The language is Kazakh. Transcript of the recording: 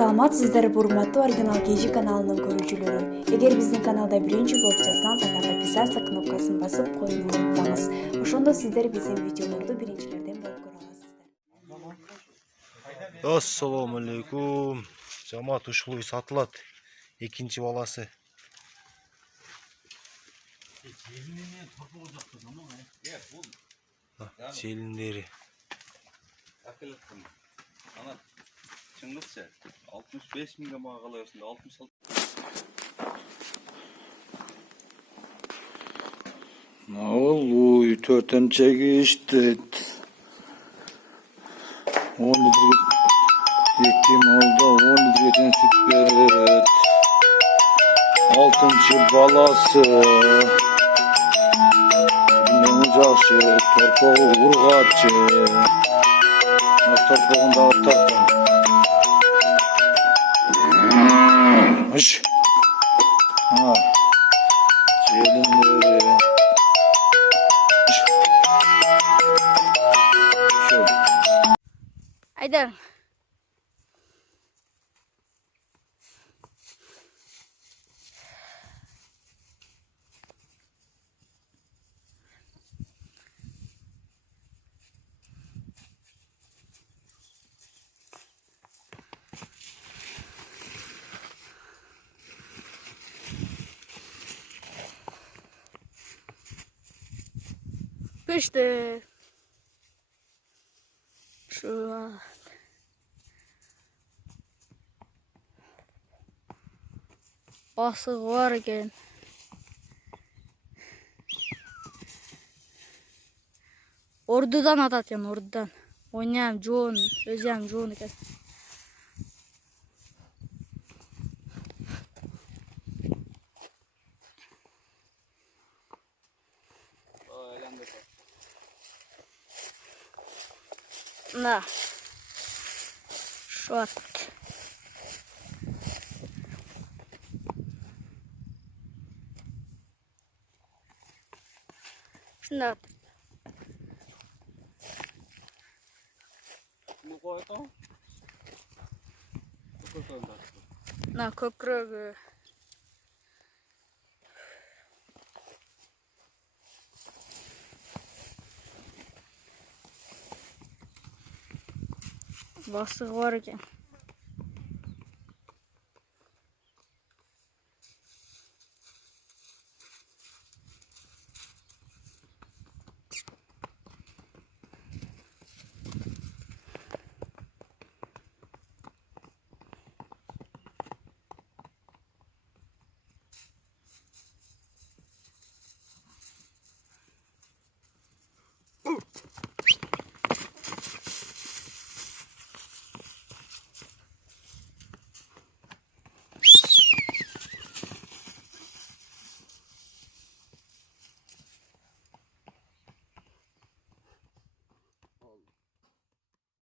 саламатсыздар урматтуу оригинал KG каналынын көрүүчүлөрү. Эгер биздин каналда биринчи болуп жатсаңыз, анда подписаться кнопкасын басып коюуну унутпаңыз. Ошондо сиздер биздин видеолорду биринчилерден болуп көрө аласыздар. Ассаламу алейкум. Жамаат ушул сатылат. Экинчи баласы. Желиндери. Ana çıngızça 65 bin gama kalıyorsun 66. Oy, 4-nче geçti. 10 litre 2 malda 10 litreden süt verir. 6-nчы balası. Bunun жақсы, torpağı urğatçı. Torpağını dağıttardım. Hış. Ha. Gelinleri. Hış. Şöyle. Haydi. Pişti. Şu an. Basığı var ekan. Ordudan atatgan, ordudan. Oynayam jo'n, o'zi ham jo'n ekan. Na. Shot. Shunday. Bu koydu. Na ko'krog. Basığı var ekan.